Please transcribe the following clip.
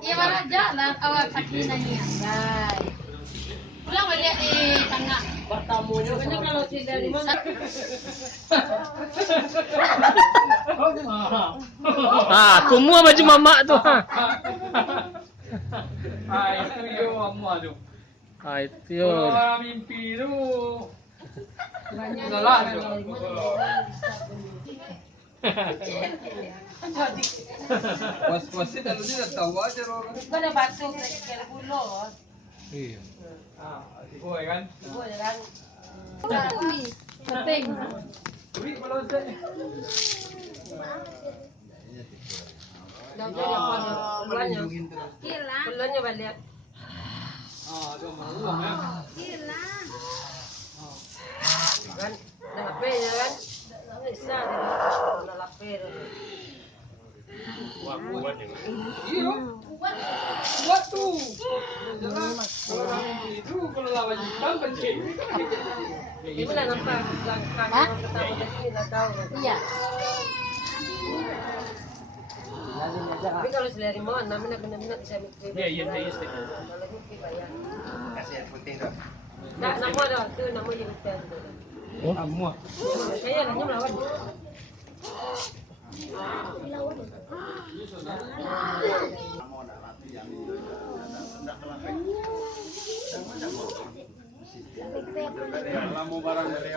Iya mana jalan awak sakina niya guys. Pulang balik tengah. Bertamunya kalau tidak lima. Kumua baju mama tuh. Itu yo kamu aduh. Itu yo. Kalau mimpi itu. Salah. Was-wasin lalu dia tahu aja orang. Pada batuk kayak bulo. Iya. Boy kan. Boleh kan. Penting. Beri belum sih. Keluarnya balik. Ada mau uang ya. Kan, dah lapar ya kan? Bisa dah lapar. Iya. Buat tuh. Orang itu kalau lawan hitam pencet. Gimana nampak langkahnya ketemu di sini dah tahu. Iya. Tapi kalau selari mau, namanya benar-benar bisa mikir. Iya. Kalau mikir bayar. Kasih air putih dong. Tak, nama dah. Tu nama dia betul. Oh, Semua. Saya nanya melawan. Kalau mau barang dari